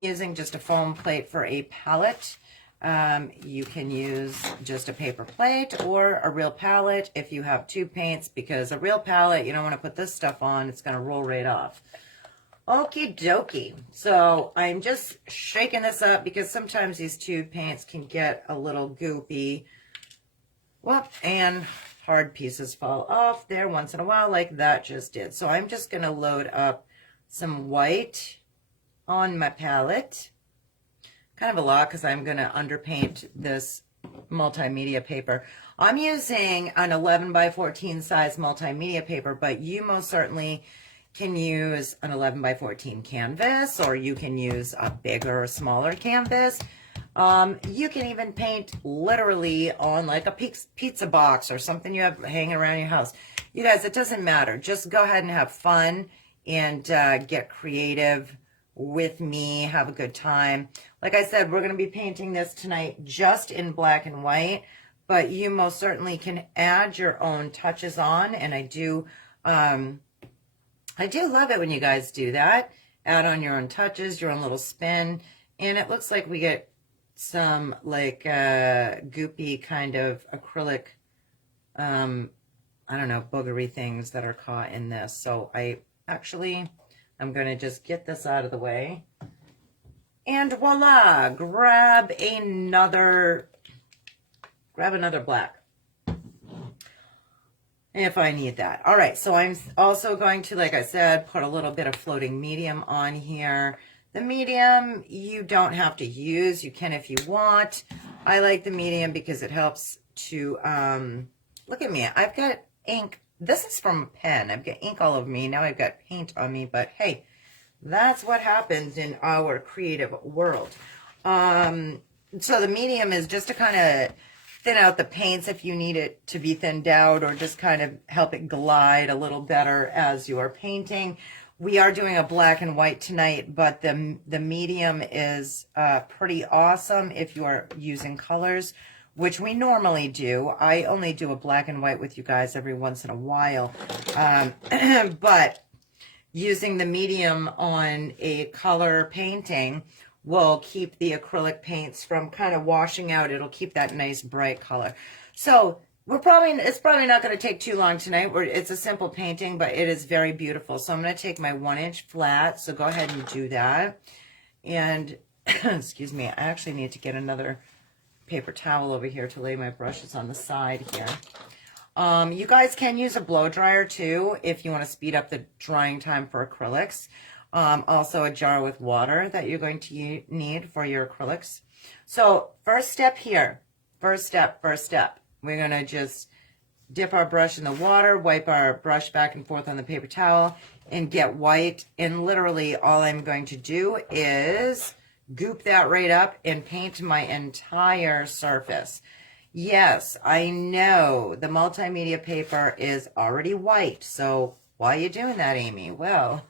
Using just a foam plate for a palette. You can use just a paper plate or a real palette if you have tube paints, because a real palette, you don't want to put this stuff on, it's going to roll right off. Okie dokie. So I'm just shaking this up because sometimes these tube paints can get a little goopy. Whoop, and hard pieces fall off there once in a while like that just did. So I'm just going to load up some white on my palette. Kind of a lot because I'm going to underpaint this multimedia paper. I'm using an 11 by 14 size multimedia paper, but you most certainly can use an 11 by 14 canvas, or you can use a bigger or smaller canvas. You can even paint literally on like a pizza box or something you have hanging around your house. You guys, it doesn't matter. Just go ahead and have fun and get creative with me. Have a good time. Like I said, we're going to be painting this tonight just in black and white, but you most certainly can add your own touches on, and I do love it when you guys do that. Add on your own touches, your own little spin, and it looks like we get some like goopy kind of acrylic, I don't know, boogery things that are caught in this. So I'm going to just get this out of the way. And voila, grab another black if I need that. All right, so I'm also going to, like I said, put a little bit of floating medium on here. The medium you don't have to use. You can if you want. I like the medium because it helps to, look at me. I've got ink. This is from a pen. I've got ink all over me. Now I've got paint on me, but hey, that's what happens in our creative world. So the medium is just to kind of thin out the paints if you need it to be thinned out, or just kind of help it glide a little better as you are painting. We are doing a black and white tonight, but the medium is pretty awesome if you are using colors, which we normally do. I only do a black and white with you guys every once in a while. But using the medium on a color painting will keep the acrylic paints from kind of washing out. It'll keep that nice bright color. So it's probably not going to take too long tonight. It's a simple painting, but it is very beautiful. So I'm going to take my 1-inch flat. So go ahead and do that. And excuse me, I actually need to get another paper towel over here to lay my brushes on the side here. You guys can use a blow dryer too if you want to speed up the drying time for acrylics. Also a jar with water that you're going to need for your acrylics. So first step here, first step. We're going to just dip our brush in the water, wipe our brush back and forth on the paper towel, and get white. And literally all I'm going to do is goop that right up and paint my entire surface. Yes, I know the multimedia paper is already white. So why are you doing that, Amy? Well,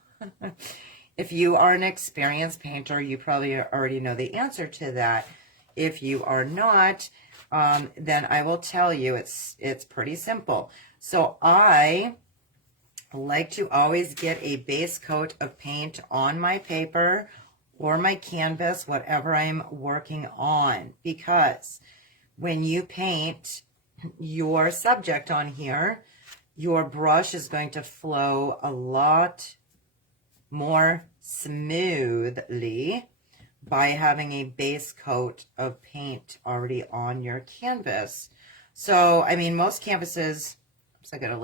if you are an experienced painter, you probably already know the answer to that. If you are not, then I will tell you it's pretty simple. So I like to always get a base coat of paint on my paper or my canvas, whatever I'm working on, because when you paint your subject on here, your brush is going to flow a lot more smoothly by having a base coat of paint already on your canvas. So, I mean, most canvases, oops, I got a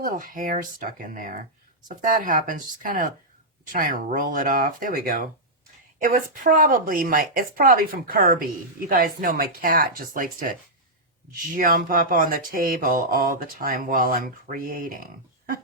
little hair stuck in there. So if that happens, just kind of try and roll it off. There we go. It's probably from Kirby. You guys know my cat just likes to jump up on the table all the time while I'm creating. Do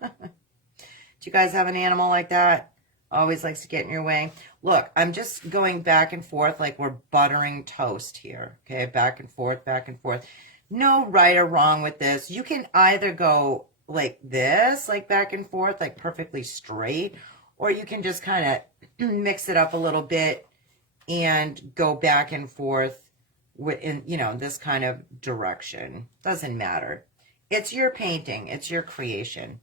you guys have an animal like that? Always likes to get in your way. Look, I'm just going back and forth like we're buttering toast here. Okay, back and forth, back and forth. No right or wrong with this. You can either go like this, like back and forth, like perfectly straight, or you can just kind of mix it up a little bit and go back and forth in, this kind of direction. Doesn't matter. It's your painting. It's your creation.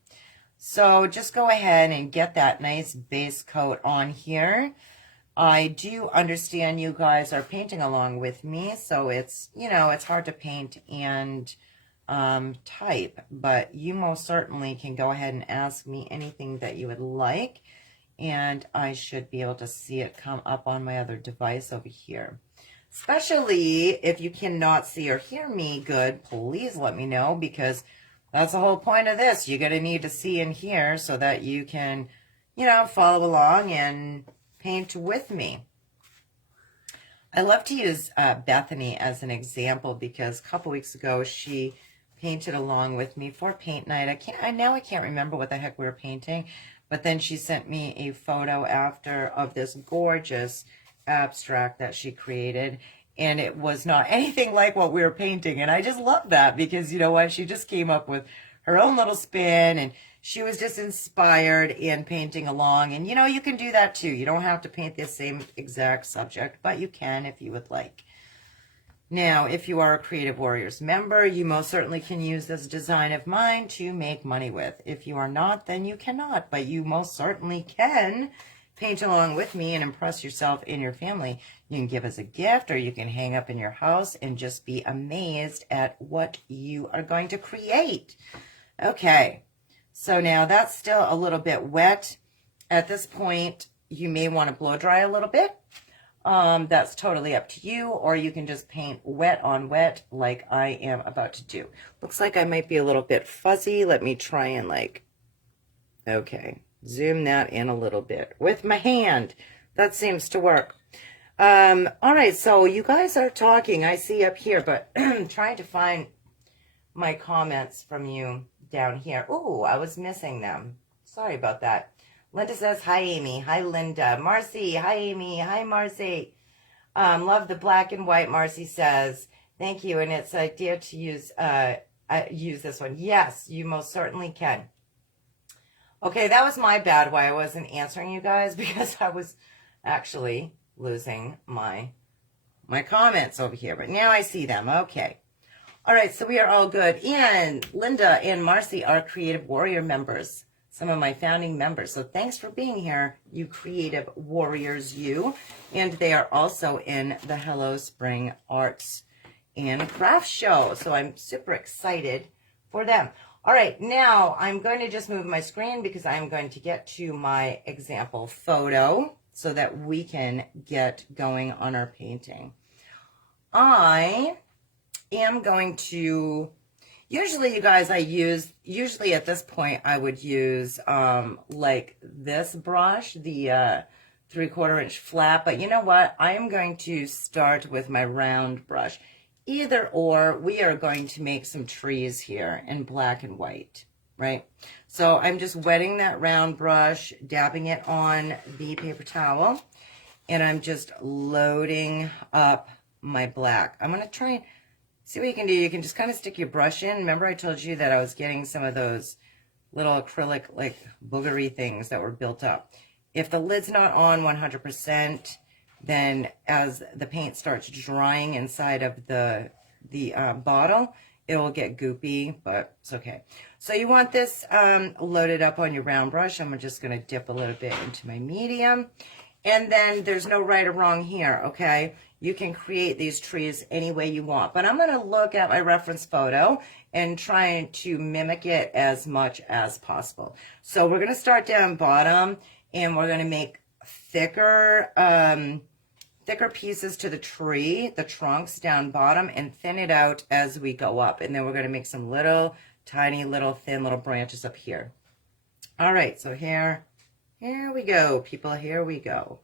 So just go ahead and get that nice base coat on here. I do understand you guys are painting along with me, so it's, you know, it's hard to paint and type, but you most certainly can go ahead and ask me anything that you would like, and I should be able to see it come up on my other device over here. Especially if you cannot see or hear me good, please let me know, because that's the whole point of this. You're going to need to see and hear so that you can, you know, follow along and paint with me. I love to use Bethany as an example because a couple weeks ago she painted along with me for paint night. I can't remember what the heck we were painting, but then she sent me a photo after of this gorgeous abstract that she created, and it was not anything like what we were painting, and I just love that because, you know what, she just came up with her own little spin, and she was just inspired in painting along. And you know, you can do that too. You don't have to paint the same exact subject, but you can if you would like. Now, if you are a Creative Warriors member, you most certainly can use this design of mine to make money with. If you are not, then you cannot, but you most certainly can paint along with me and impress yourself and your family. You can give as a gift, or you can hang up in your house and just be amazed at what you are going to create. Okay, so now that's still a little bit wet. At this point, you may want to blow dry a little bit. That's totally up to you, or you can just paint wet on wet like I am about to do. Looks like I might be a little bit fuzzy. Let me try and okay, zoom that in a little bit with my hand. That seems to work. All right, so you guys are talking, I see up here, but I'm trying to find my comments from you down here. Ooh, I was missing them. Sorry about that. Linda says, hi, Amy. Hi, Linda. Marcy. Hi, Amy. Hi, Marcy. Love the black and white, Marcy says. Thank you. And it's a idea to use this one. Yes, you most certainly can. Okay, that was my bad why I wasn't answering you guys, because I was actually losing my comments over here. But now I see them. Okay. All right, so we are all good. And Linda and Marcy are Creative Warrior members, some of my founding members. So thanks for being here, you Creative Warriors, you. And they are also in the Hello Spring Arts and Crafts Show. So I'm super excited for them. All right, now I'm going to just move my screen because I'm going to get to my example photo so that we can get going on our painting. I am going to, usually you guys, usually at this point I would use like this brush, the 3/4 inch flat, but you know what, I am going to start with my round brush. Either or, we are going to make some trees here in black and white, right? So I'm just wetting that round brush, dabbing it on the paper towel, and I'm just loading up my black. I'm going to try and see what you can do. You can just kind of stick your brush in. Remember I told you that I was getting some of those little acrylic, like boogery things that were built up. If the lid's not on 100%, then as the paint starts drying inside of the bottle, it will get goopy, but it's okay. So you want this loaded up on your round brush. I'm just going to dip a little bit into my medium. And then there's no right or wrong here, okay? You can create these trees any way you want. But I'm going to look at my reference photo and try to mimic it as much as possible. So we're going to start down bottom, and we're going to make thicker pieces to the tree, the trunks down bottom, and thin it out as we go up. And then we're going to make some little, tiny, little, thin little branches up here. All right, so here we go, people, here we go.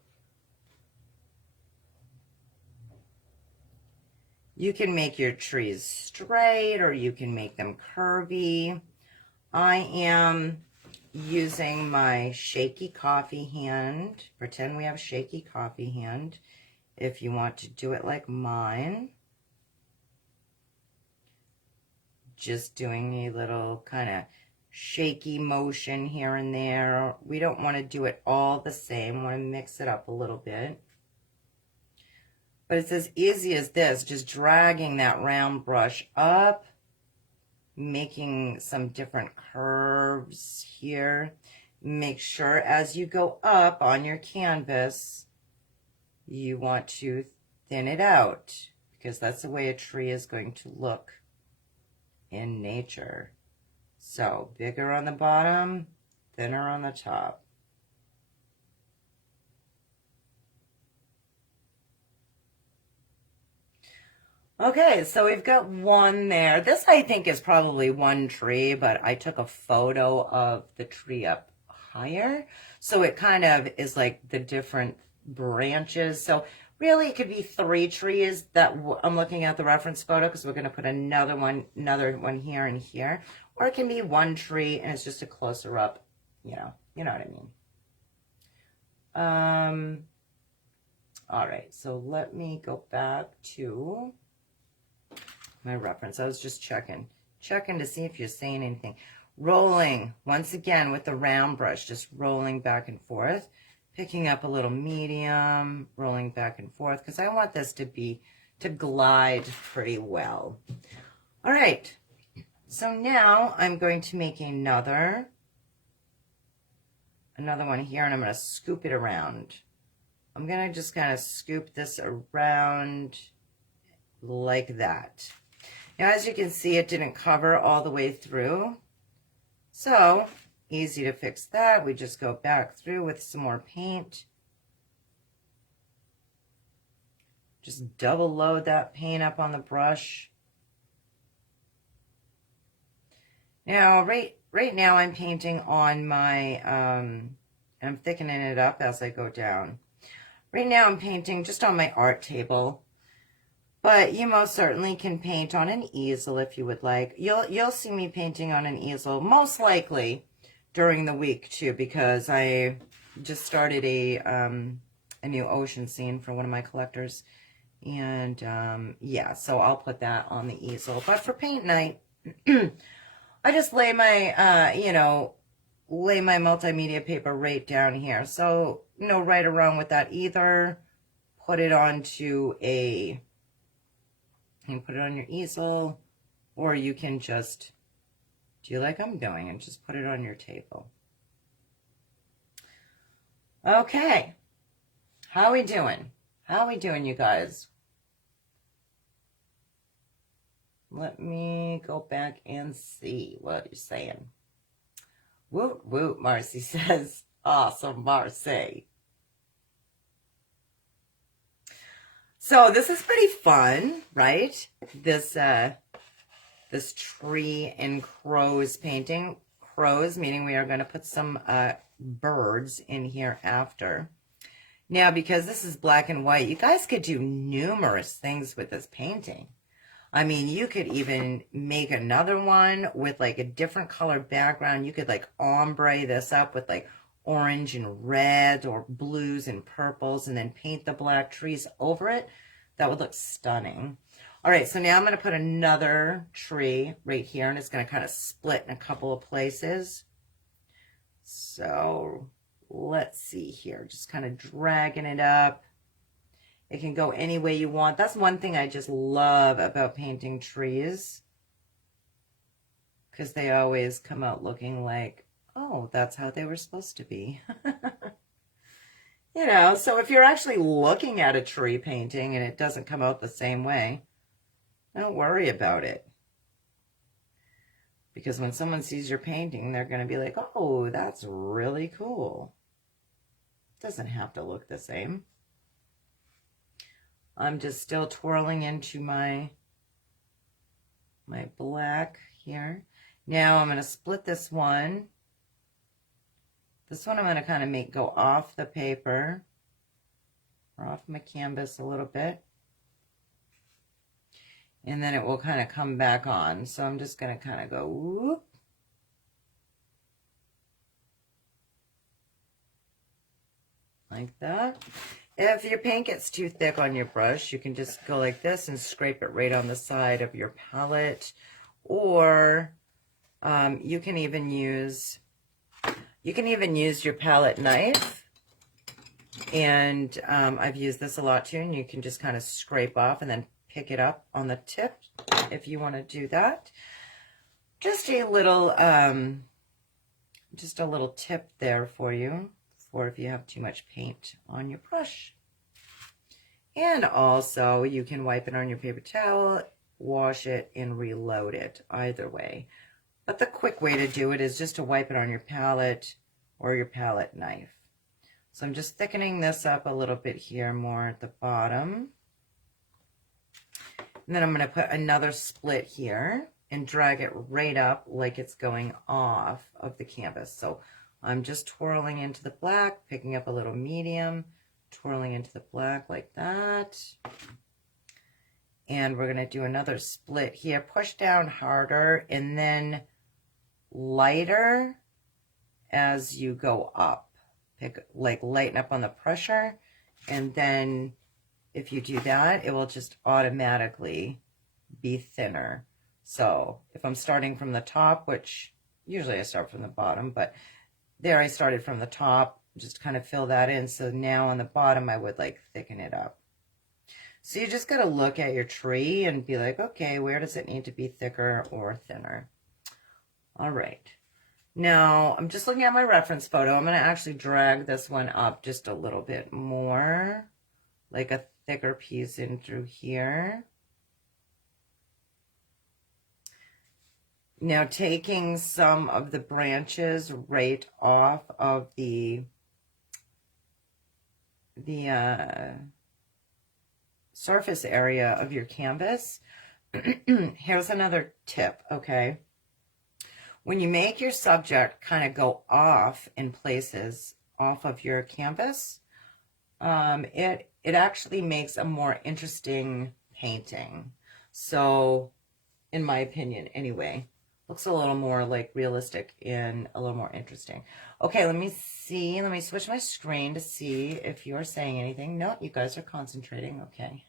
You can make your trees straight, or you can make them curvy. I am using my shaky coffee hand. Pretend we have a shaky coffee hand if you want to do it like mine. Just doing a little kind of shaky motion here and there. We don't want to do it all the same. We want to mix it up a little bit. But it's as easy as this, just dragging that round brush up, making some different curves here. Make sure as you go up on your canvas you want to thin it out because that's the way a tree is going to look in nature. So bigger on the bottom, thinner on the top. Okay, so we've got one there. This I think is probably one tree, but I took a photo of the tree up higher. So it kind of is like the different branches. So really it could be 3 trees that I'm looking at the reference photo because we're going to put another one here and here. Or it can be 1 tree and it's just a closer up, you know what I mean. All right, so let me go back to my reference. I was just checking to see if you're saying anything. Rolling, once again, with the round brush, just rolling back and forth, picking up a little medium, rolling back and forth, because I want this to glide pretty well. All right, so now I'm going to make another one here, and I'm going to scoop it around. I'm going to just kind of scoop this around like that. Now, as you can see, it didn't cover all the way through. So, easy to fix that. We just go back through with some more paint. Just double load that paint up on the brush. Now, right now I'm painting on my, I'm thickening it up as I go down. Right now I'm painting just on my art table. But you most certainly can paint on an easel if you would like. You'll see me painting on an easel most likely during the week too, because I just started a new ocean scene for one of my collectors, and yeah, so I'll put that on the easel. But for paint night, I just lay my lay my multimedia paper right down here. So no right or wrong with that either. Put it onto a You can put it on your easel, or you can just do like I'm doing and just put it on your table. Okay. How we doing? How we doing, you guys? Let me go back and see what you're saying. Woot, woot, Marcy says. Awesome, Marcy. So this is pretty fun, right? This tree and crows painting. Crows, meaning we are going to put some birds in here after. Now, because this is black and white, you guys could do numerous things with this painting. I mean, you could even make another one with like a different color background. You could like ombre this up with like orange and red or blues and purples, and then paint the black trees over it. That would look stunning. All right, so now I'm going to put another tree right here, and it's going to kind of split in a couple of places. So let's see here, just kind of dragging it up. It can go any way you want. That's one thing I just love about painting trees, because they always come out looking like, oh, that's how they were supposed to be. You know, so if you're actually looking at a tree painting and it doesn't come out the same way, don't worry about it. Because when someone sees your painting, they're going to be like, oh, that's really cool. It doesn't have to look the same. I'm just still twirling into my black here. Now I'm going to split this one. This one I'm going to kind of make go off the paper, or off my canvas a little bit. And then it will kind of come back on. So I'm just going to kind of go whoop. Like that. If your paint gets too thick on your brush, you can just go like this and scrape it right on the side of your palette. Or you can even use your palette knife. And I've used this a lot too, and you can just kind of scrape off and then pick it up on the tip if you want to do that. Just a little tip there for you, for if you have too much paint on your brush. And also you can wipe it on your paper towel, wash it, and reload it, either way. But the quick way to do it is just to wipe it on your palette or your palette knife. So I'm just thickening this up a little bit here, more at the bottom. And then I'm going to put another split here and drag it right up like it's going off of the canvas. So I'm just twirling into the black, picking up a little medium, twirling into the black like that. And we're going to do another split here. Push down harder and then lighter as you go up. Lighten up on the pressure, and then if you do that, it will just automatically be thinner. So if I'm starting from the top, which usually I start from the bottom, but there I started from the top, just kind of fill that in. So now on the bottom, I would like thicken it up. So you just got to look at your tree and be like, okay, where does it need to be thicker or thinner? All right. Now, I'm just looking at my reference photo. I'm going to actually drag this one up just a little bit more, like a thicker piece in through here. Now, taking some of the branches right off of the surface area of your canvas. Here's another tip, okay? When you make your subject kind of go off in places off of your canvas, it actually makes a more interesting painting. So, in my opinion, anyway, looks a little more like realistic and a little more interesting. Okay, let me see. Let me switch my screen to see if you're saying anything. No, you guys are concentrating. Okay,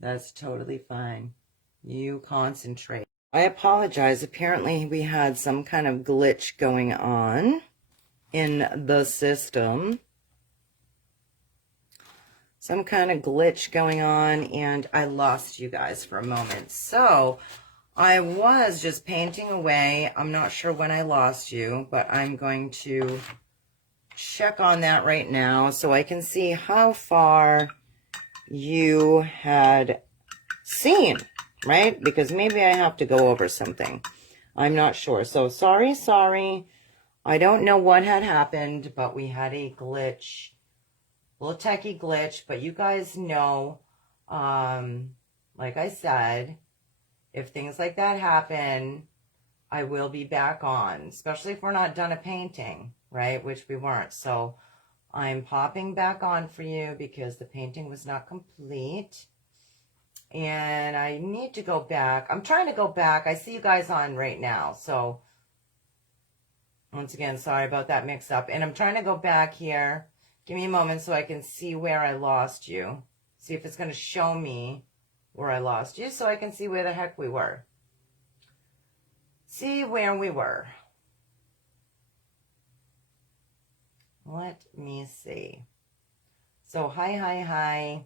that's totally fine. You concentrate. I apologize. Apparently, we had some kind of glitch going on in the system. Some kind of glitch going on, and I lost you guys for a moment. So I was just painting away. I'm not sure when I lost you, but I'm going to check on that right now so I can see how far you had seen, right? Because maybe I have to go over something. I'm not sure. So sorry. I don't know what had happened, but we had a glitch. Little techie glitch, but you guys know, like I said, if things like that happen, I will be back on, especially if we're not done a painting, right? Which we weren't. So I'm popping back on for you because the painting was not complete. And I need to go back. I'm trying to go back. I see you guys on right now. So once again, sorry about that mix up. And I'm trying to go back here. Give me a moment so I can see where I lost you. See if it's going to show me where I lost you so I can see where the heck we were. See where we were. Let me see. So hi.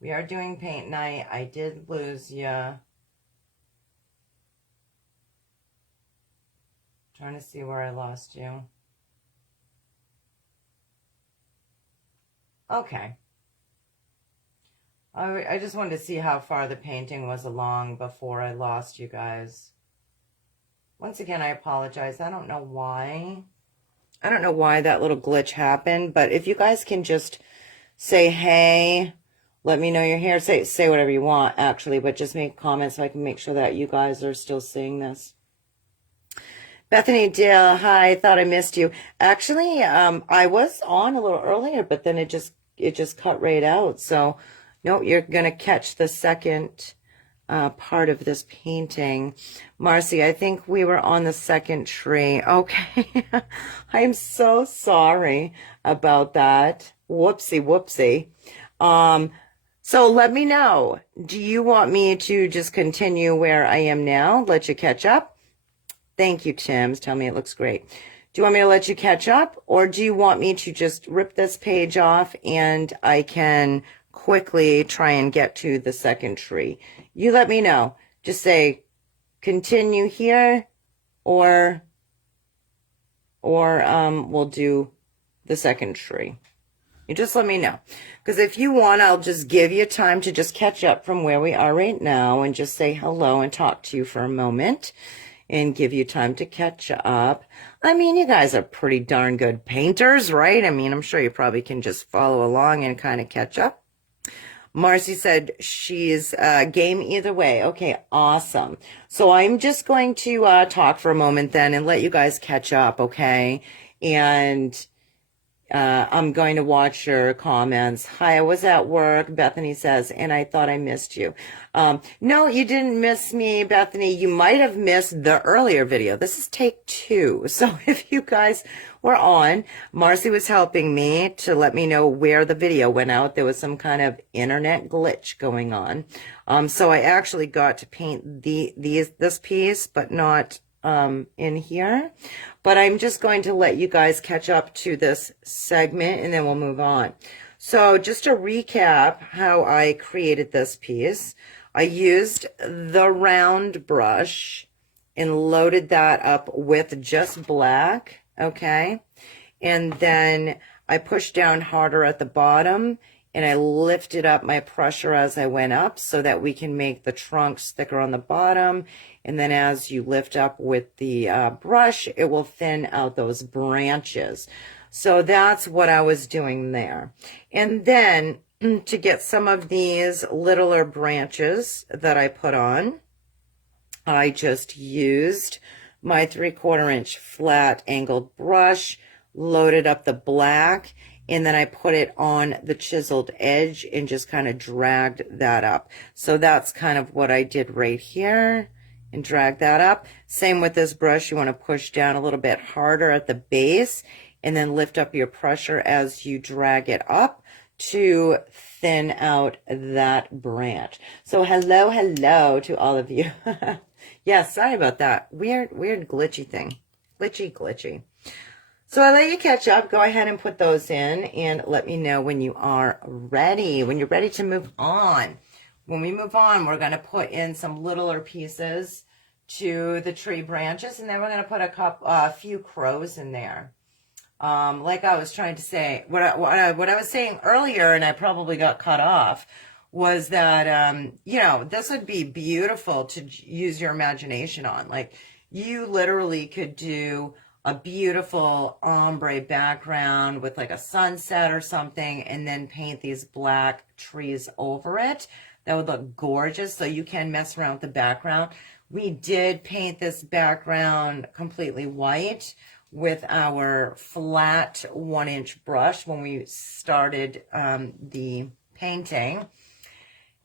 We are doing paint night. I did lose you. Trying to see where I lost you. Okay. I just wanted to see how far the painting was along before I lost you guys. Once again, I apologize. I don't know why. I don't know why that little glitch happened, but if you guys can just say, hey, let me know you're here. Say whatever you want, actually, but just make comments so I can make sure that you guys are still seeing this. Bethany Dill, hi, thought I missed you. Actually, I was on a little earlier, but then it just cut right out. So, no, you're going to catch the second part of this painting. Marcy, I think we were on the second tree. Okay. I am so sorry about that. Whoopsie. So let me know. Do you want me to just continue where I am now? Let you catch up? Thank you, Tim's. Tell me it looks great. Do you want me to let you catch up, or do you want me to just rip this page off and I can quickly try and get to the second tree? You let me know. Just say continue here, or we'll do the second tree. You just let me know. Because if you want, I'll just give you time to just catch up from where we are right now and just say hello and talk to you for a moment and give you time to catch up. I mean, you guys are pretty darn good painters, right? I mean, I'm sure you probably can just follow along and kind of catch up. Marcy said she's game either way. Okay, awesome. So I'm just going to talk for a moment then and let you guys catch up, okay? And I'm going to watch your comments. Hi, I was at work, Bethany says, and I thought I missed you. No, you didn't miss me, Bethany. You might have missed the earlier video. This is take 2. So if you guys were on, Marcy was helping me to let me know where the video went out. There was some kind of internet glitch going on. So I actually got to paint this piece, but not in here. But I'm just going to let you guys catch up to this segment and then we'll move on. So just to recap how I created this piece, I used the round brush and loaded that up with just black, okay? And then I pushed down harder at the bottom and I lifted up my pressure as I went up so that we can make the trunks thicker on the bottom. And then as you lift up with the brush, it will thin out those branches. So that's what I was doing there. And then to get some of these littler branches that I put on, I just used my 3/4 inch flat angled brush, loaded up the black, and then I put it on the chiseled edge and just kind of dragged that up. So that's kind of what I did right here and drag that up. Same with this brush. You want to push down a little bit harder at the base and then lift up your pressure as you drag it up to thin out that branch. So hello to all of you. Yeah, sorry about that. Weird glitchy thing. Glitchy. So I let you catch up. Go ahead and put those in and let me know when you are ready, when you're ready to move on. When we move on, we're going to put in some littler pieces to the tree branches, and then we're going to put a few crows in there. Like I was trying to say, what I was saying earlier, and I probably got cut off, was that, you know, this would be beautiful to use your imagination on. Like, you literally could do a beautiful ombre background with like a sunset or something, and then paint these black trees over it. That would look gorgeous. So you can mess around with the background. We did paint this background completely white with our flat 1-inch brush when we started the painting.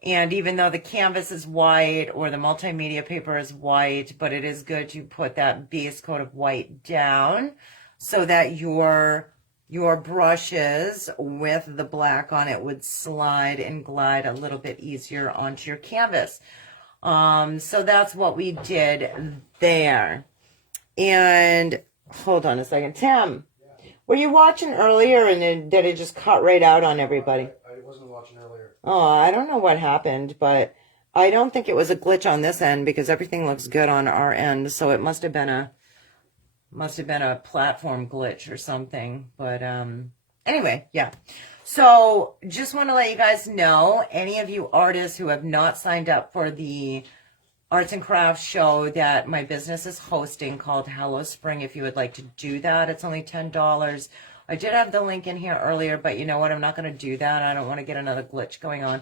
And even though the canvas is white or the multimedia paper is white, but it is good to put that base coat of white down so that your brushes with the black on it would slide and glide a little bit easier onto your canvas. So that's what we did there. And hold on a second. Tim, were you watching earlier and then did it just cut right out on everybody? I wasn't watching earlier. Oh, I don't know what happened, but I don't think it was a glitch on this end because everything looks good on our end. So it must have been a platform glitch or something. But anyway, yeah. So just want to let you guys know, any of you artists who have not signed up for the arts and crafts show that my business is hosting called Hello Spring, if you would like to do that, it's only $10. I did have the link in here earlier, but you know what? I'm not going to do that. I don't want to get another glitch going on.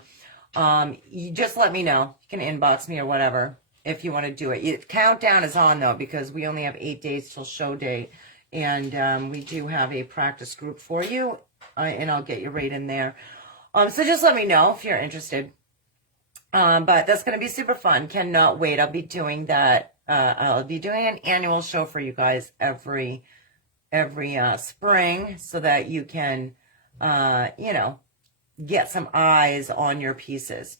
You just let me know. You can inbox me or whatever if you want to do it. Countdown is on, though, because we only have 8 days till show date. And we do have a practice group for you, and I'll get you right in there. So just let me know if you're interested. But that's going to be super fun. Cannot wait. I'll be doing that. I'll be doing an annual show for you guys every spring so that you can, you know, get some eyes on your pieces.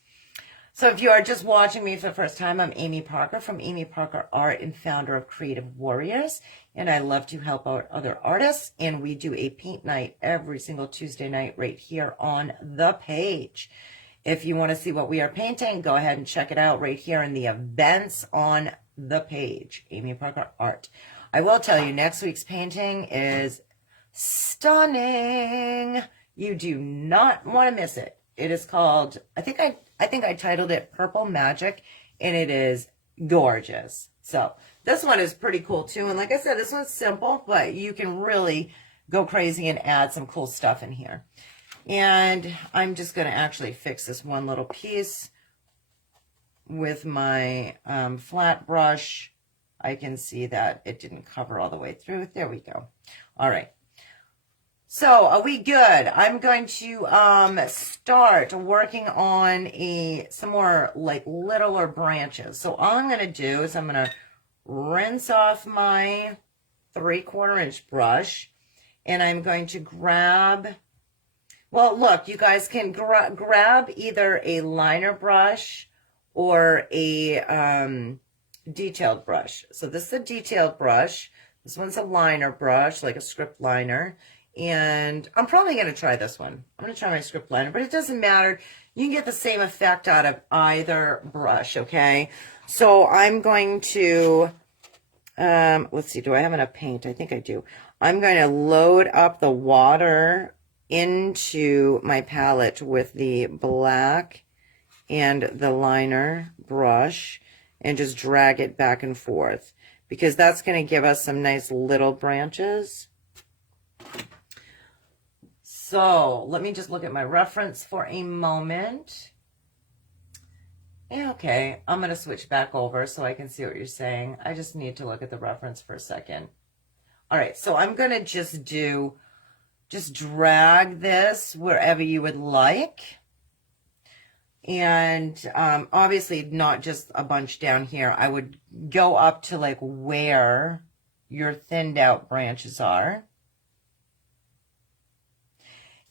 So if you are just watching me for the first time, I'm Amy Parker from Amy Parker Art and founder of Creative Warriors. And I love to help out other artists. And we do a paint night every single Tuesday night right here on the page. If you want to see what we are painting, go ahead and check it out right here in the events on the page, Amy Parker Art. I will tell you, next week's painting is stunning. You do not want to miss it. It is called, I think I titled it Purple Magic, and it is gorgeous. So this one is pretty cool too. And like I said, this one's simple, but you can really go crazy and add some cool stuff in here. And I'm just going to actually fix this one little piece with my flat brush. I can see that it didn't cover all the way through. There we go. All right. So are we good? I'm going to start working on some more like littler branches. So all I'm going to do is I'm going to rinse off my 3/4 inch brush, and I'm going to grab, well, look, you guys can grab either a liner brush or a detailed brush. So this is a detailed brush. This one's a liner brush, like a script liner. And I'm probably going to try this one. I'm going to try my script liner, but it doesn't matter. You can get the same effect out of either brush, okay? So I'm going to, let's see, do I have enough paint? I think I do. I'm going to load up the water into my palette with the black and the liner brush and just drag it back and forth, because that's going to give us some nice little branches. So let me just look at my reference for a moment. Okay, I'm going to switch back over so I can see what you're saying. I just need to look at the reference for a second. All right, so I'm going to just drag this wherever you would like. And obviously not just a bunch down here. I would go up to like where your thinned out branches are.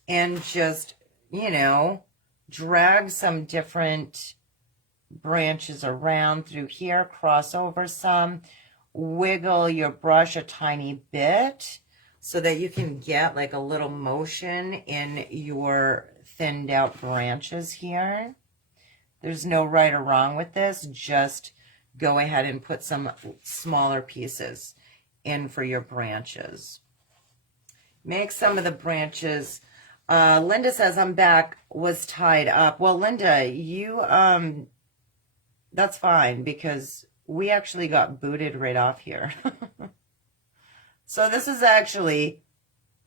And just, you know, drag some different branches around through here, cross over some, wiggle your brush a tiny bit so that you can get like a little motion in your thinned out branches here. There's no right or wrong with this. Just go ahead and put some smaller pieces in for your branches. Make some of the branches. Linda says, I'm back, was tied up. Well, Linda, you, that's fine, because we actually got booted right off here. So this is actually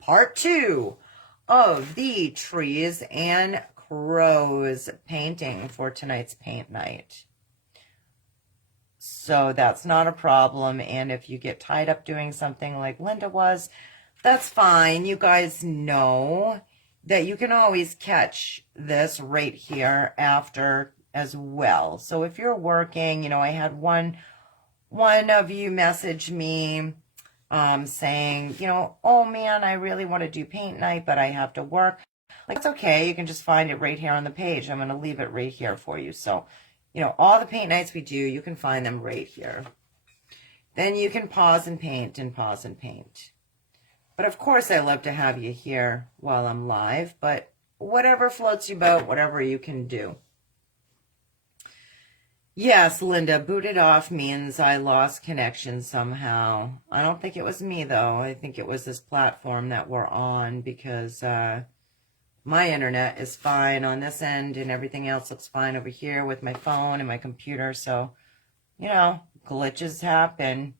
part 2 of the trees and crows painting for tonight's paint night. So that's not a problem. And if you get tied up doing something like Linda was, that's fine. You guys know that you can always catch this right here after as well. So if you're working, you know, I had one of you message me saying, you know, oh man, I really want to do paint night, but I have to work. Like, it's okay. You can just find it right here on the page. I'm going to leave it right here for you. So, you know, all the paint nights we do, you can find them right here. Then you can pause and paint and pause and paint. But of course, I love to have you here while I'm live, but whatever floats your boat, whatever you can do. Yes, Linda, booted off means I lost connection somehow. I don't think it was me, though. I think it was this platform that we're on, because my internet is fine on this end and everything else looks fine over here with my phone and my computer. So, you know, glitches happen.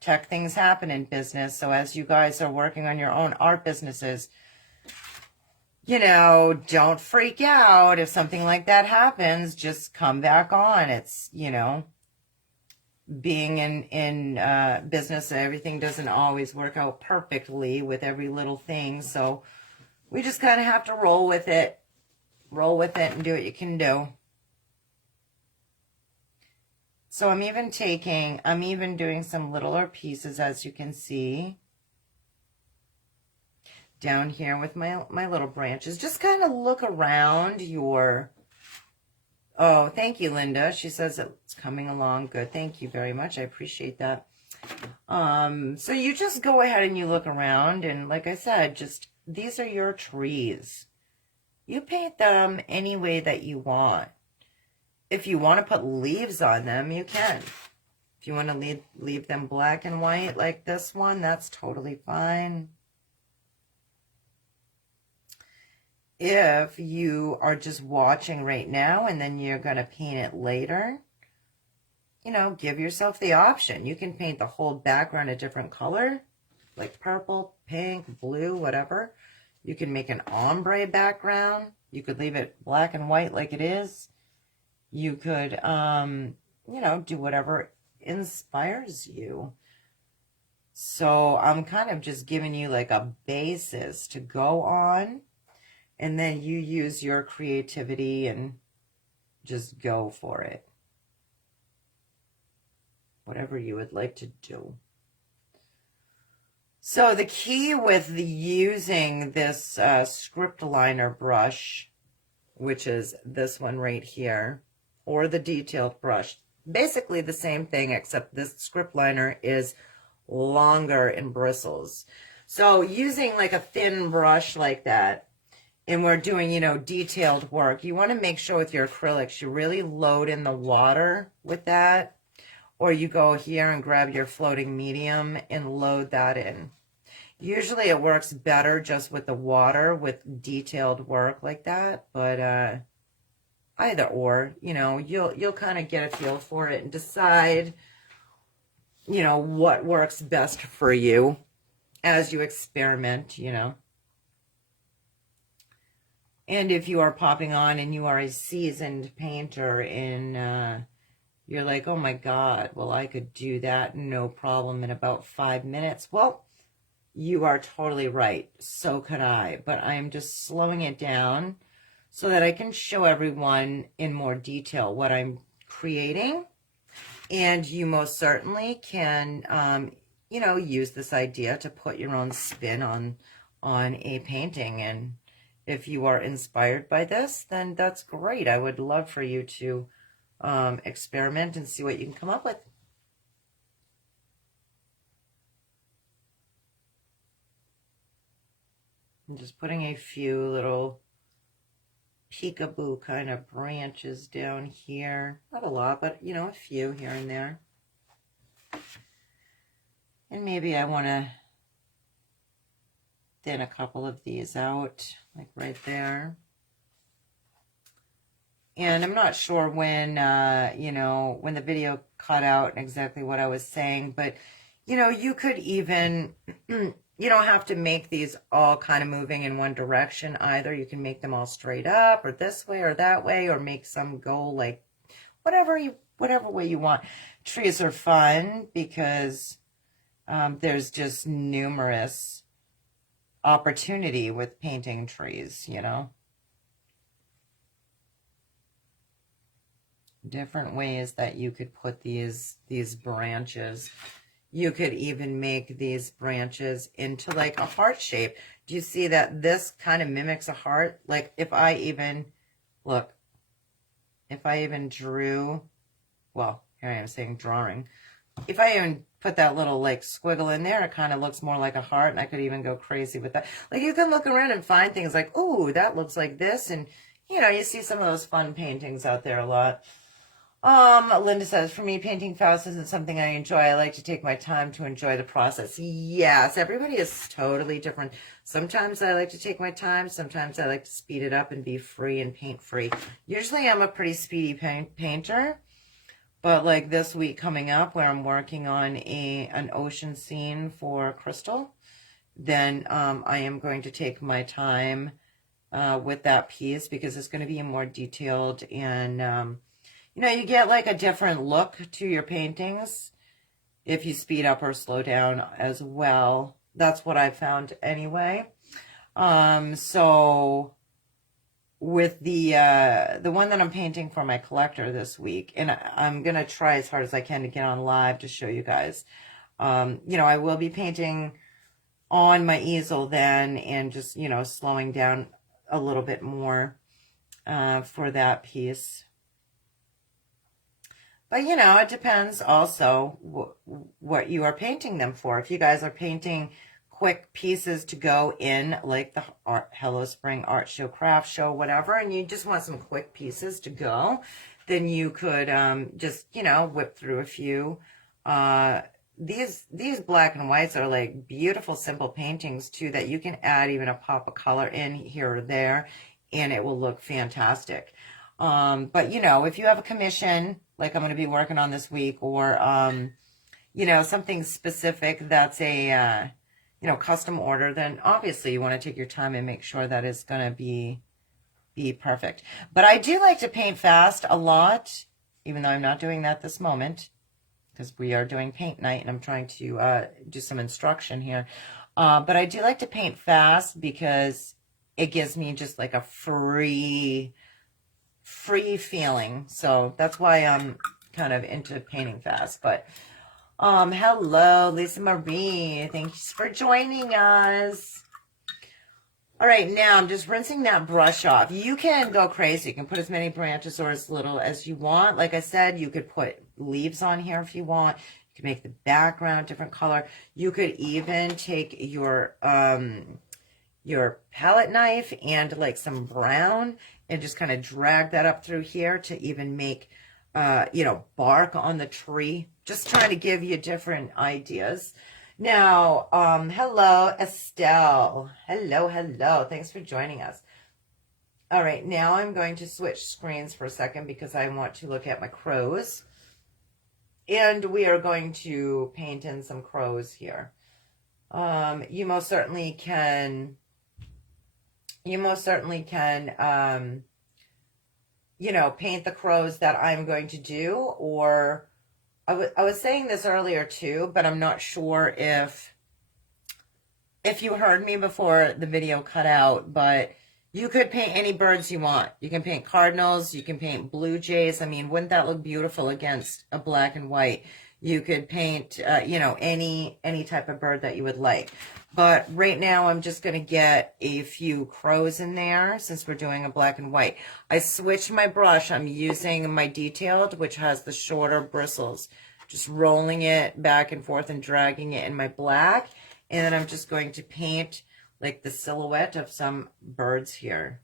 Tech things happen in business. So as you guys are working on your own art businesses, you know, don't freak out if something like that happens. Just come back on. It's, you know, being in business, everything doesn't always work out perfectly with every little thing. So we just kind of have to roll with it and do what you can do. So I'm even doing some littler pieces, as you can see, down here with my little branches. Just kind of look around your, oh, thank you, Linda. She says it's coming along good. Thank you very much. I appreciate that. So you just go ahead and you look around, and like I said, just, these are your trees. You paint them any way that you want. If you want to put leaves on them, you can. If you want to leave them black and white like this one, that's totally fine. if you are just watching right now and then you're going to paint it later, you know, give yourself the option. You can paint the whole background a different color, like purple, pink, blue, whatever. You can make an ombre background. You could leave it black and white like it is. You could, you know, do whatever inspires you. So I'm kind of just giving you like a basis to go on, and then you use your creativity and just go for it. Whatever you would like to do. So the key with using this script liner brush, which is this one right here, or the detailed brush, basically the same thing, except this script liner is longer in bristles. So using like a thin brush like that, and we're doing, you know, detailed work, you want to make sure with your acrylics you really load in the water with that, or you go here and grab your floating medium and load that in. Usually it works better just with the water with detailed work like that, but either or, you know, you'll kind of get a feel for it and decide, you know, what works best for you as you experiment, you know. And if you are popping on and you are a seasoned painter and you're like, oh my God, well, I could do that no problem in about 5 minutes. Well, you are totally right. So could I. But I am just slowing it down so that I can show everyone in more detail what I'm creating. And you most certainly can, you know, use this idea to put your own spin on a painting. And if you are inspired by this, then that's great. I would love for you to experiment and see what you can come up with. I'm just putting a few little peekaboo kind of branches down here. Not a lot, but you know, a few here and there. And maybe I want to thin a couple of these out, like right there. And I'm not sure when, you know, when the video cut out and exactly what I was saying, but, you know, you could even, you don't have to make these all kind of moving in one direction either. You can make them all straight up or this way or that way, or make some go like whatever way you want. Trees are fun because there's just numerous opportunity with painting trees, you know. Different ways that you could put these branches. You could even make these branches into like a heart shape. Do you see that this kind of mimics a heart? Like if I even, look, if I even drew, well, here I am saying drawing. If I even put that little like squiggle in there, it kind of looks more like a heart, and I could even go crazy with that. Like you can look around and find things like, ooh, that looks like this. And, you know, you see some of those fun paintings out there a lot. Linda says, for me, painting Faust isn't something I enjoy. I like to take my time to enjoy the process. Yes, everybody is totally different. Sometimes I like to take my time. Sometimes I like to speed it up and be free and paint free. Usually I'm a pretty speedy painter, but like this week coming up where I'm working on an ocean scene for Crystal, then I am going to take my time with that piece because it's going to be more detailed and you know, you get like a different look to your paintings if you speed up or slow down as well. That's what I found anyway. So with the one that I'm painting for my collector this week, and I'm going to try as hard as I can to get on live to show you guys. You know, I will be painting on my easel then and just, you know, slowing down a little bit more for that piece. But, you know, it depends also what you are painting them for. If you guys are painting quick pieces to go in, like the Hello Spring Art Show, Craft Show, whatever, and you just want some quick pieces to go, then you could just, you know, whip through a few. These black and whites are like beautiful, simple paintings, too, that you can add even a pop of color in here or there. and it will look fantastic. But you know, if you have a commission, like I'm going to be working on this week, or you know, something specific that's a you know, custom order, then obviously you want to take your time and make sure that it's going to be perfect. But I do like to paint fast a lot, even though I'm not doing that this moment, because we are doing paint night and I'm trying to do some instruction here. But I do like to paint fast because it gives me just like a free feeling. So that's why I'm kind of into painting fast. But hello, Lisa Marie. Thanks for joining us. All right, now I'm just rinsing that brush off. You can go crazy. You can put as many branches or as little as you want. Like I said, you could put leaves on here if you want. You can make the background different color. You could even take your palette knife and like some brown and just kind of drag that up through here to even make, you know, bark on the tree. Just trying to give you different ideas. Now, hello, Estelle. Hello. Thanks for joining us. All right, now I'm going to switch screens for a second because I want to look at my crows. And we are going to paint in some crows here. You most certainly can, you know, paint the crows that I'm going to do, or I was saying this earlier too, but I'm not sure if you heard me before the video cut out, but you could paint any birds you want. You can paint cardinals, you can paint blue jays. I mean, wouldn't that look beautiful against a black and white? You could paint, you know, any type of bird that you would like. But right now I'm just going to get a few crows in there since we're doing a black and white. I switched my brush. I'm using my detailed, which has the shorter bristles. Just rolling it back and forth and dragging it in my black. And then I'm just going to paint like the silhouette of some birds here.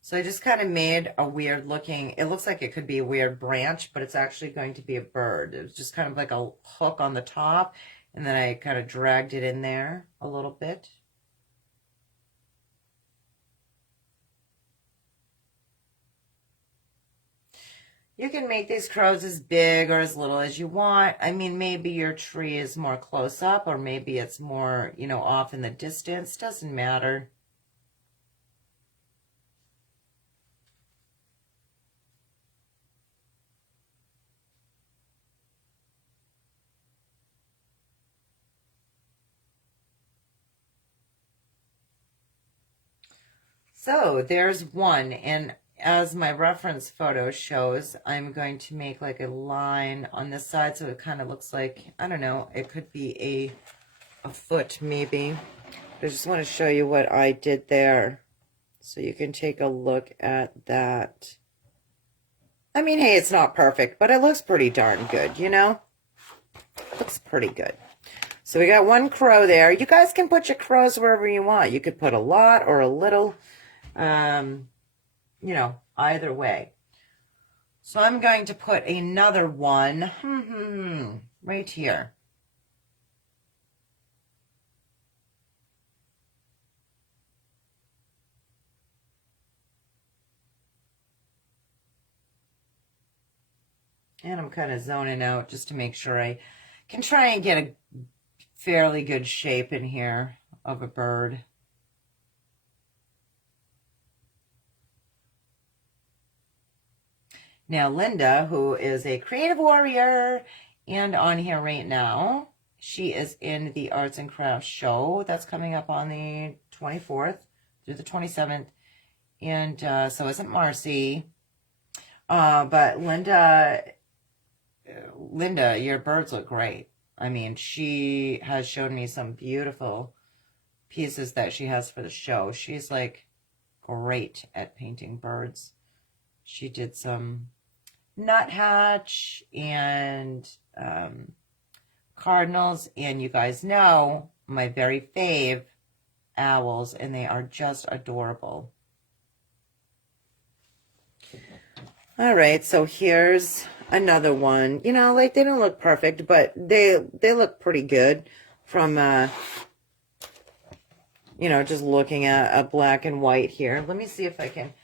So I just kind of made a weird looking, it looks like it could be a weird branch, but it's actually going to be a bird. It's just kind of like a hook on the top, and then I kind of dragged it in there a little bit. You can make these crows as big or as little as you want. I mean, maybe your tree is more close up, or maybe it's more, you know, off in the distance. Doesn't matter. So there's one, and as my reference photo shows, I'm going to make like a line on this side so it kind of looks like, I don't know, it could be a foot maybe. I just want to show you what I did there so you can take a look at that. I mean, hey, it's not perfect, but it looks pretty darn good, you know? Looks pretty good. So we got one crow there. You guys can put your crows wherever you want. You could put a lot or a little. You know, either way. So I'm going to put another one right here. And I'm kind of zoning out just to make sure I can try and get a fairly good shape in here of a bird. Now, Linda, who is a creative warrior and on here right now, she is in the Arts and Crafts show that's coming up on the 24th through the 27th. And so isn't Marcy. But Linda, your birds look great. I mean, she has shown me some beautiful pieces that she has for the show. She's like great at painting birds. She did some nuthatch and cardinals, and you guys know my very fave, owls, and they are just adorable. All right, so here's another one. You know, like they don't look perfect, but they look pretty good from you know, just looking at a black and white here. Let me see if I can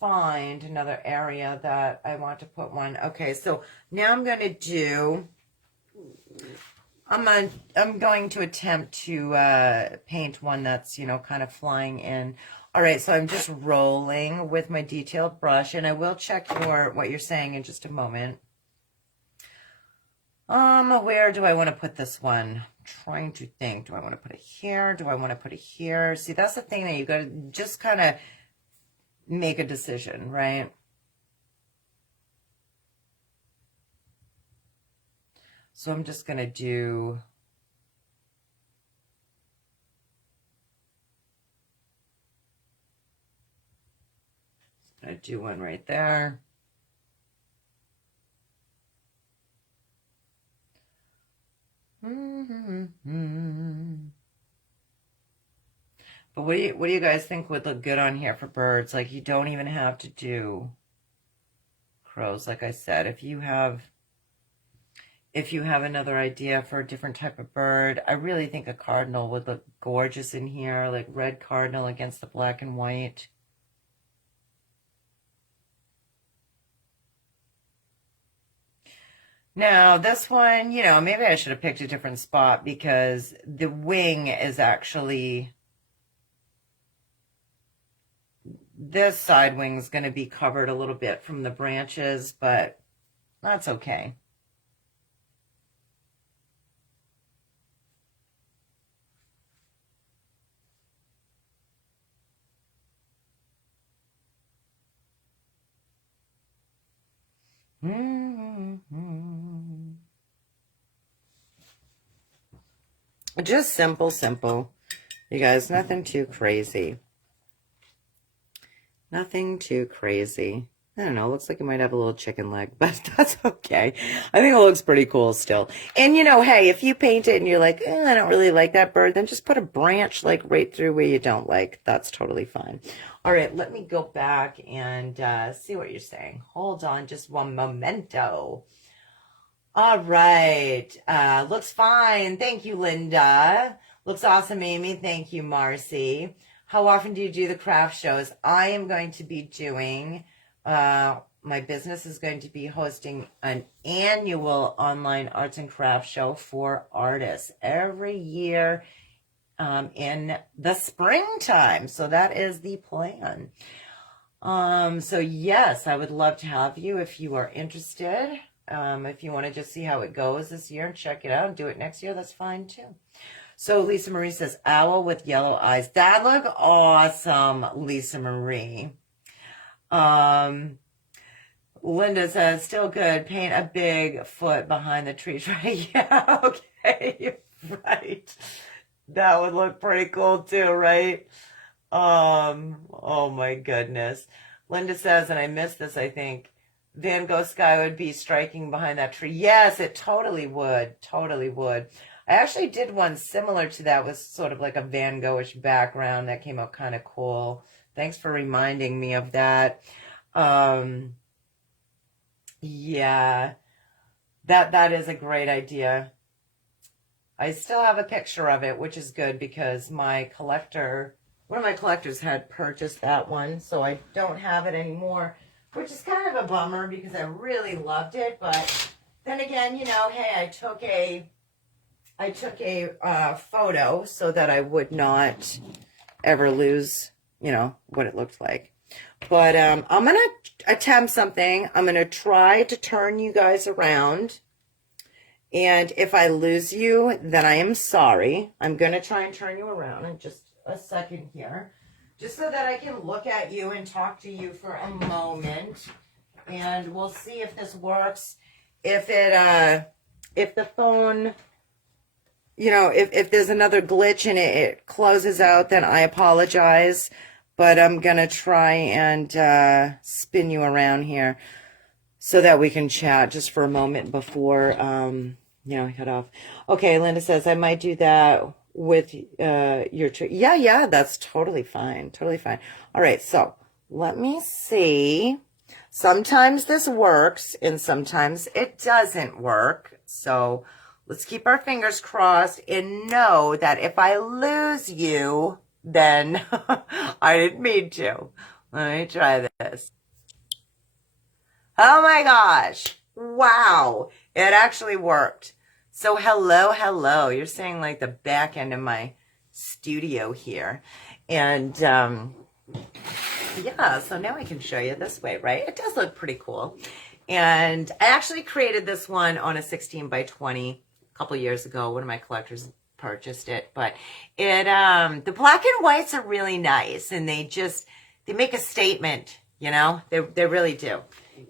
find another area that I want to put one. Okay, so now I'm going to do, I'm going to attempt to paint one that's, you know, kind of flying in. All right, so I'm just rolling with my detailed brush, and I will check what you're saying in just a moment. Where do I want to put this one? I'm trying to think. Do I want to put it here? Do I want to put it here? See, that's the thing that you got to just kind of make a decision, right? So I'm just going to do one right there. But what do you guys think would look good on here for birds? Like, you don't even have to do crows. Like I said, if you have another idea for a different type of bird, I really think a cardinal would look gorgeous in here, like red cardinal against the black and white. Now, this one, you know, maybe I should have picked a different spot because the wing is actually, this side wing is going to be covered a little bit from the branches, but that's okay. Just simple. You guys, nothing too crazy. Nothing too crazy. I don't know. Looks like it might have a little chicken leg, but that's okay. I think it looks pretty cool still. And, you know, hey, if you paint it and you're like, I don't really like that bird, then just put a branch like right through where you don't like. That's totally fine. All right, let me go back and see what you're saying. Hold on just one momento. All right. Looks fine. Thank you, Linda. Looks awesome, Amy. Thank you, Marcy. How often do you do the craft shows? I am going to be doing, my business is going to be hosting an annual online arts and crafts show for artists every year in the springtime. So that is the plan. So yes, I would love to have you if you are interested. If you want to just see how it goes this year and check it out and do it next year, that's fine too. So Lisa Marie says, owl with yellow eyes. That look awesome, Lisa Marie. Linda says, still good. Paint a big foot behind the trees, right? Yeah, okay, right. That would look pretty cool too, right? Oh my goodness. Linda says, and I missed this, I think, Van Gogh sky would be striking behind that tree. Yes, it totally would. Totally would. I actually did one similar to that with sort of like a Van Gogh-ish background that came out kind of cool. Thanks for reminding me of that. Yeah, that is a great idea. I still have a picture of it, which is good because my collector, one of my collectors had purchased that one, so I don't have it anymore, which is kind of a bummer because I really loved it. But then again, you know, hey, I took a photo so that I would not ever lose, you know, what it looked like. But I'm going to attempt something. I'm going to try to turn you guys around. And if I lose you, then I am sorry. I'm going to try and turn you around in just a second here, just so that I can look at you and talk to you for a moment. And we'll see if this works. If the phone, you know, if there's another glitch and it closes out, then I apologize. But I'm going to try and spin you around here so that we can chat just for a moment before, you know, head off. Okay, Linda says, I might do that with your tree. Yeah, that's totally fine. Totally fine. All right, so let me see. Sometimes this works and sometimes it doesn't work. So let's keep our fingers crossed and know that if I lose you, then I didn't mean to. Let me try this. Oh my gosh. Wow. It actually worked. So hello. You're saying like the back end of my studio here. And yeah, so now I can show you this way, right? It does look pretty cool. And I actually created this one on a 16 by 20 a couple years ago. One of my collectors purchased it, but it the black and whites are really nice, and they make a statement, you know? They really do.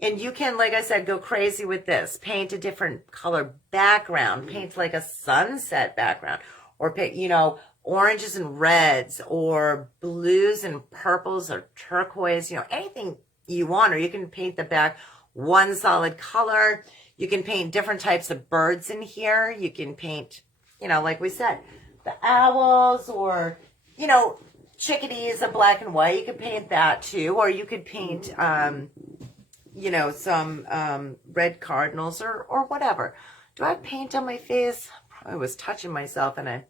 And you can, like I said, go crazy with this. Paint a different color background, paint like a sunset background, or paint, you know, oranges and reds, or blues and purples, or turquoise, you know, anything you want. Or you can paint the back one solid color. You can paint different types of birds in here. You can paint, you know, like we said, the owls, or, you know, chickadees in black and white. You could paint that too. Or you could paint, you know, some red cardinals, or whatever. Do I have paint on my face? I was touching myself, and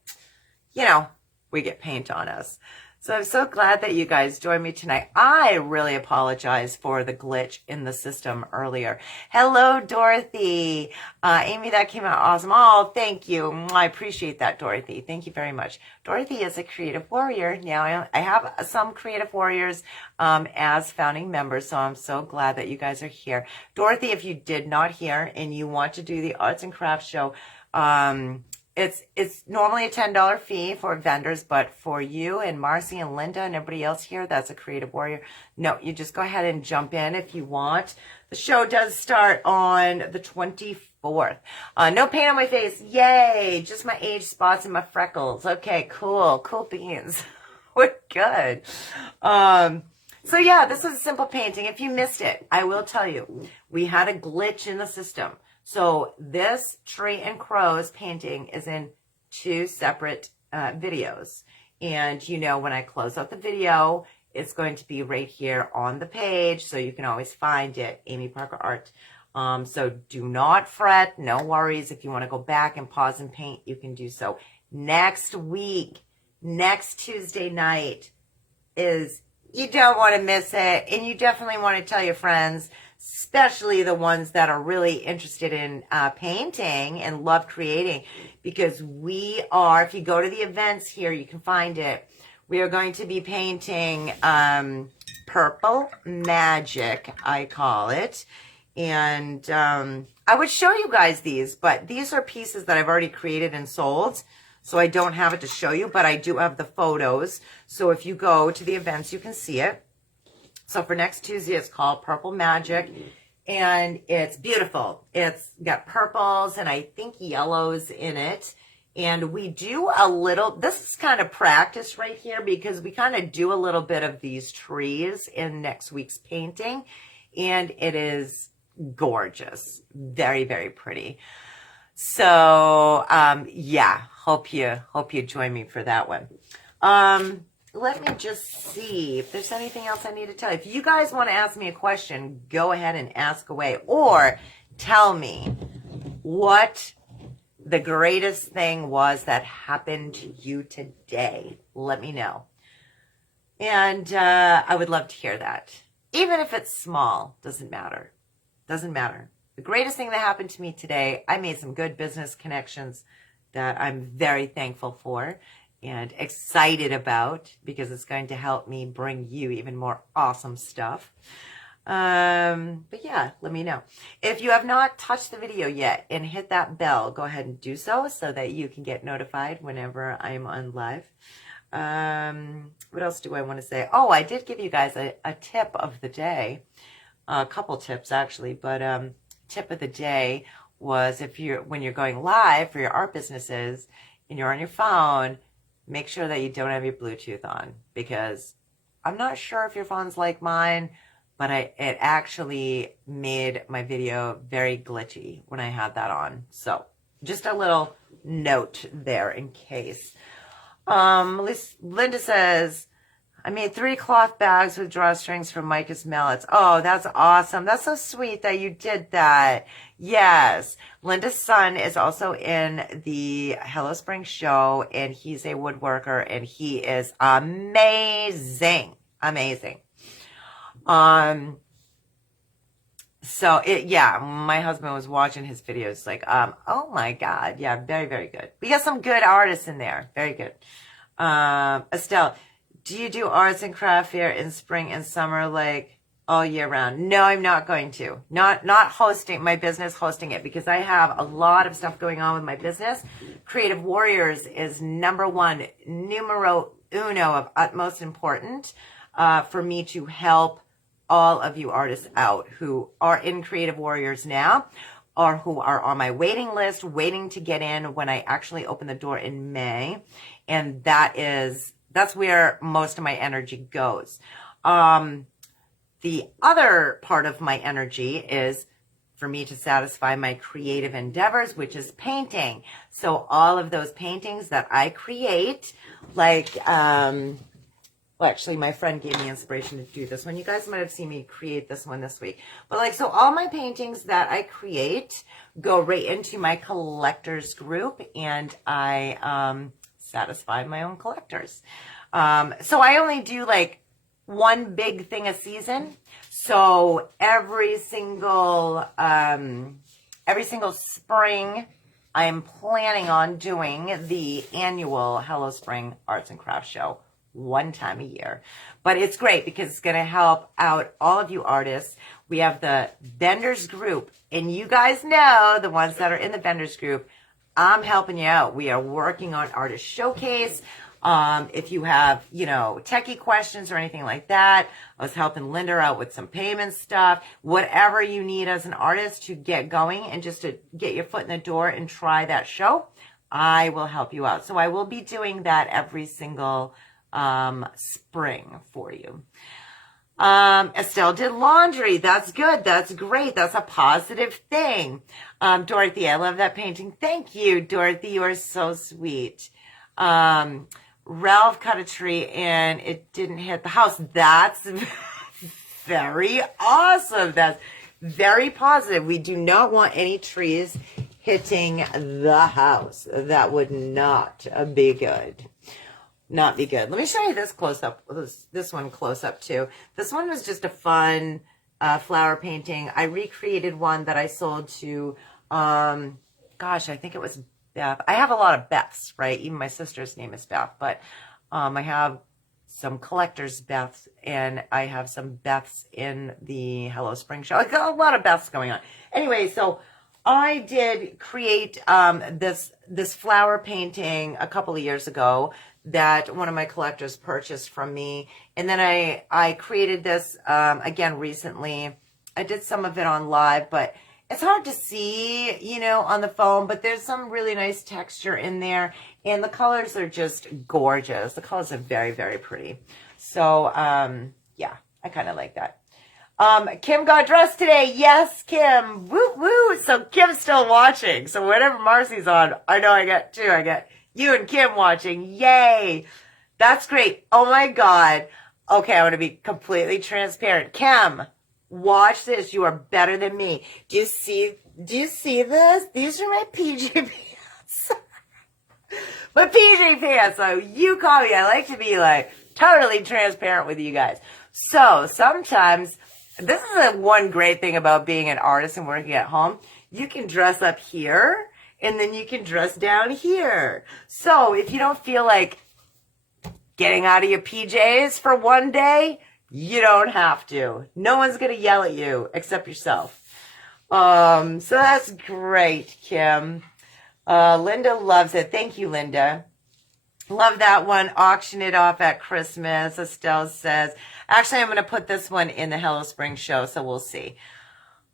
you know, we get paint on us. So I'm so glad that you guys joined me tonight. I really apologize for the glitch in the system earlier. Hello, Dorothy. Amy, that came out awesome. Oh, thank you. I appreciate that, Dorothy. Thank you very much. Dorothy is a creative warrior. Now, I have some creative warriors as founding members, so I'm so glad that you guys are here. Dorothy, if you did not hear and you want to do the arts and crafts show, it's normally a $10 fee for vendors, but for you and Marcy and Linda and everybody else here, that's a creative warrior. No, you just go ahead and jump in if you want. The show does start on the 24th. No paint on my face. Yay. Just my age spots and my freckles. Okay, cool. Cool beans. We're good. So yeah, this was a simple painting. If you missed it, I will tell you, we had a glitch in the system. So this tree and crows painting is in 2 separate videos. And, you know, when I close out the video, it's going to be right here on the page. So you can always find it, Amy Parker Art. So do not fret. No worries. If you want to go back and pause and paint, you can do so. Next week, next Tuesday night you don't want to miss it. And you definitely want to tell your friends, especially the ones that are really interested in painting and love creating, because we are, if you go to the events here, you can find it. We are going to be painting Purple Magic, I call it. And I would show you guys these, but these are pieces that I've already created and sold. So I don't have it to show you, but I do have the photos. So if you go to the events, you can see it. So for next Tuesday, it's called Purple Magic, and it's beautiful. It's got purples and I think yellows in it. And we do a little, this is kind of practice right here, because we kind of do a little bit of these trees in next week's painting. And it is gorgeous. Very, very pretty. So, yeah, hope you join me for that one. Let me just see if there's anything else I need to tell you. If you guys want to ask me a question, go ahead and ask away, or tell me what the greatest thing was that happened to you today. Let me know. And, I would love to hear that. Even if it's small, doesn't matter. Doesn't matter. The greatest thing that happened to me today, I made some good business connections that I'm very thankful for and excited about, because it's going to help me bring you even more awesome stuff. But yeah, let me know. If you have not touched the video yet and hit that bell, go ahead and do so that you can get notified whenever I'm on live. What else do I want to say? Oh, I did give you guys a tip of the day. A couple tips actually, but tip of the day was, when you're going live for your art businesses and you're on your phone, make sure that you don't have your Bluetooth on, because I'm not sure if your phone's like mine, but it actually made my video very glitchy when I had that on. So just a little note there in case. Linda says, I made 3 cloth bags with drawstrings from Micah's Mallets. Oh, that's awesome. That's so sweet that you did that. Yes. Linda's son is also in the Hello Spring show, and he's a woodworker, and he is amazing. Amazing. So yeah, my husband was watching his videos like, oh my God. Yeah, very, very good. We got some good artists in there. Very good. Estelle, do you do arts and craft fair in spring and summer, like all year round? No, I'm not going to. Not hosting my business, hosting it, because I have a lot of stuff going on with my business. Creative Warriors is number one, numero uno of utmost important for me to help all of you artists out who are in Creative Warriors now, or who are on my waiting list, waiting to get in when I actually open the door in May. And that's where most of my energy goes. The other part of my energy is for me to satisfy my creative endeavors, which is painting. So all of those paintings that I create, like, well, actually, my friend gave me inspiration to do this one. You guys might have seen me create this one this week. But like, so all my paintings that I create go right into my collectors group, and I satisfy my own collectors. So I only do like one big thing a season. So every single spring, I am planning on doing the annual Hello Spring Arts and Crafts Show one time a year. But it's great because it's going to help out all of you artists. We have the vendors group, and you guys know, the ones that are in the vendors group, I'm helping you out. We are working on Artist Showcase. If you have, techie questions or anything like that, I was helping Linda out with some payment stuff. Whatever you need as an artist to get going and just to get your foot in the door and try that show, I will help you out. So I will be doing that every single spring for you. Estelle did laundry. That's good. That's great. That's a positive thing. Dorothy, I love that painting. Thank you, Dorothy. You are so sweet. Ralph cut a tree and it didn't hit the house. That's very awesome. That's very positive. We do not want any trees hitting the house. That would not be good. Not be good. Let me show you this close up. This one close up too. This one was just a fun flower painting. I recreated one that I sold to, I think it was Beth. I have a lot of Beths, right? Even my sister's name is Beth, but I have some collectors Beths, and I have some Beths in the Hello Spring show. I got a lot of Beths going on. Anyway, so I did create this flower painting a couple of years ago that one of my collectors purchased from me. And then I created this again recently. I did some of it on live, but it's hard to see, on the phone, but there's some really nice texture in there. And the colors are just gorgeous. The colors are very, very pretty. So, yeah, I kind of like that. Kim got dressed today. Yes, Kim. Woo, woo. So Kim's still watching. So whenever Marcy's on, I know I got two. I got you and Kim watching. Yay. That's great. Oh my God. Okay, I want to be completely transparent. Kim, watch this. You are better than me. Do you see this? These are my PJ pants. My PJ pants. So you call me. I like to be like totally transparent with you guys. So sometimes this is one great thing about being an artist and working at home. You can dress up here and then you can dress down here. So if you don't feel like getting out of your PJs for one day, you don't have to. No one's going to yell at you except yourself. So that's great, Kim. Linda loves it. Thank you, Linda. Love that one. Auction it off at Christmas, Estelle says. Actually, I'm going to put this one in the Hello Spring show, so we'll see.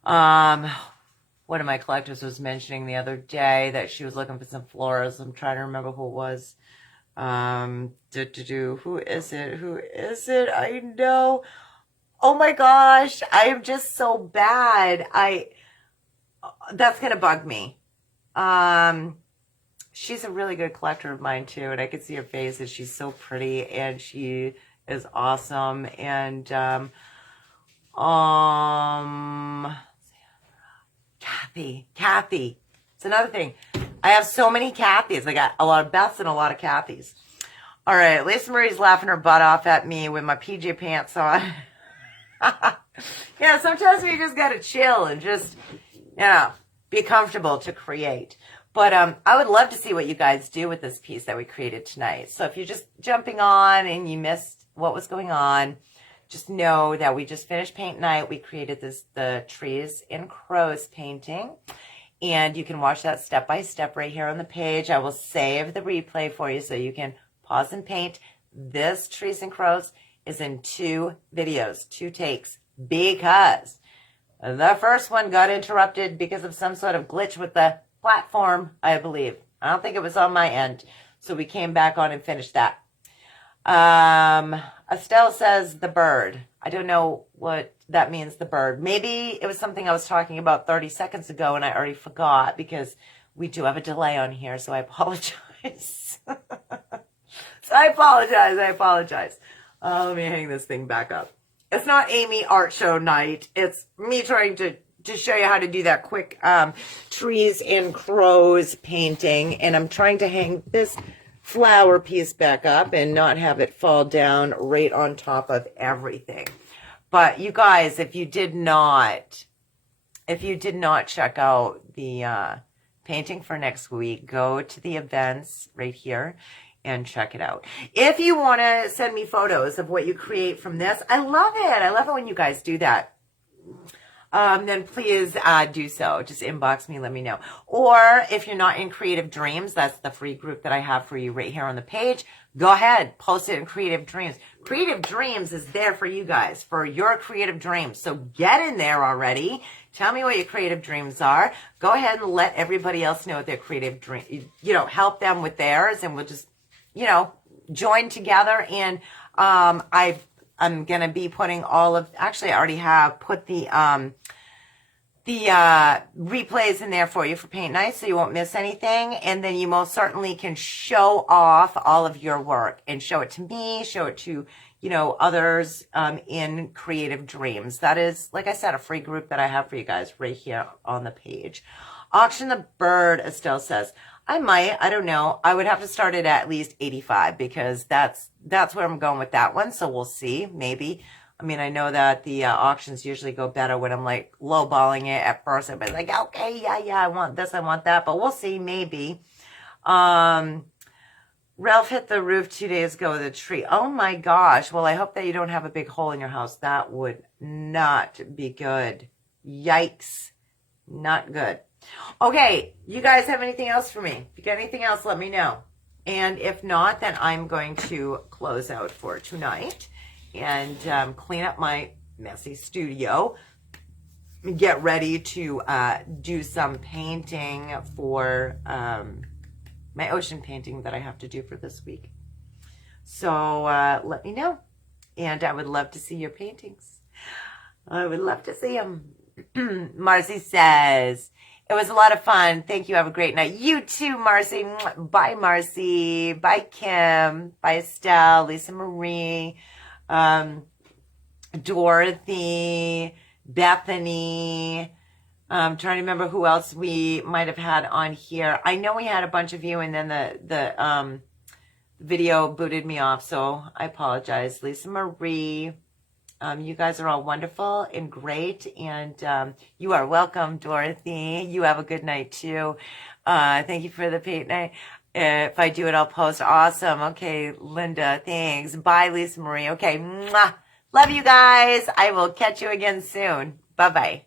One of my collectors was mentioning the other day that she was looking for some florals. I'm trying to remember who it was. Who is it? I know. Oh my gosh. I am just so bad. That's going to bug me. She's a really good collector of mine too. And I can see her face and she's so pretty and she is awesome. And Kathy. It's another thing. I have so many Kathys. I got a lot of Beths and a lot of Kathys. All right, Lisa Marie's laughing her butt off at me with my PJ pants on. Yeah, sometimes we just gotta chill and just, be comfortable to create. But I would love to see what you guys do with this piece that we created tonight. So if you're just jumping on and you missed what was going on, just know that we just finished paint night. We created the trees and crows painting. And you can watch that step by step right here on the page. I will save the replay for you so you can pause and paint. This trees and crows is in 2 videos, 2 takes, because the first one got interrupted because of some sort of glitch with the platform, I believe. I don't think it was on my end. So we came back on and finished that. Estelle says the bird. I don't know what that means, the bird. Maybe it was something I was talking about 30 seconds ago and I already forgot because we do have a delay on here, so I apologize. I apologize. Let me hang this thing back up. It's not Amy art show night. It's me trying to show you how to do that quick trees and crows painting. And I'm trying to hang this flower piece back up and not have it fall down right on top of everything. But you guys, if you did not check out the painting for next week, go to the events right here and check it out. If you want to send me photos of what you create from this, I love it. I love it when you guys do that. Then please do so. Just inbox me, let me know. Or if you're not in Creative Dreams, that's the free group that I have for you right here on the page. Go ahead, post it in Creative Dreams. Creative Dreams is there for you guys, for your creative dreams. So get in there already. Tell me what your creative dreams are. Go ahead and let everybody else know what their creative dream, help them with theirs, and we'll just, join together. And I'm going to be putting actually I already have put the replays in there for you for paint night, so you won't miss anything. And then you most certainly can show off all of your work and show it to me, show it to, others in Creative Dreams. That is, like I said, a free group that I have for you guys right here on the page. Auction the bird, Estelle says. I don't know. I would have to start it at least 85 because that's where I'm going with that one. So we'll see, maybe. I mean, I know that the auctions usually go better when I'm like lowballing it at first. I'd be like, okay, yeah, I want this, I want that, but we'll see, maybe. Ralph hit the roof 2 days ago with a tree. Oh my gosh. Well, I hope that you don't have a big hole in your house. That would not be good. Yikes. Not good. Okay, you guys have anything else for me? If you got anything else, let me know. And if not, then I'm going to close out for tonight and clean up my messy studio. Get ready to do some painting for my ocean painting that I have to do for this week. So let me know. And I would love to see your paintings. I would love to see them. Marcy says, it was a lot of fun. Thank you. Have a great night. You too, Marcy. Bye, Marcy. Bye, Kim. Bye, Estelle, Lisa Marie, Dorothy, Bethany. I'm trying to remember who else we might have had on here. I know we had a bunch of you, and then the video booted me off, so I apologize. Lisa Marie. You guys are all wonderful and great, and you are welcome, Dorothy. You have a good night, too. Thank you for the paint night. If I do it, I'll post. Awesome. Okay, Linda, thanks. Bye, Lisa Marie. Okay, mwah. Love you guys. I will catch you again soon. Bye-bye.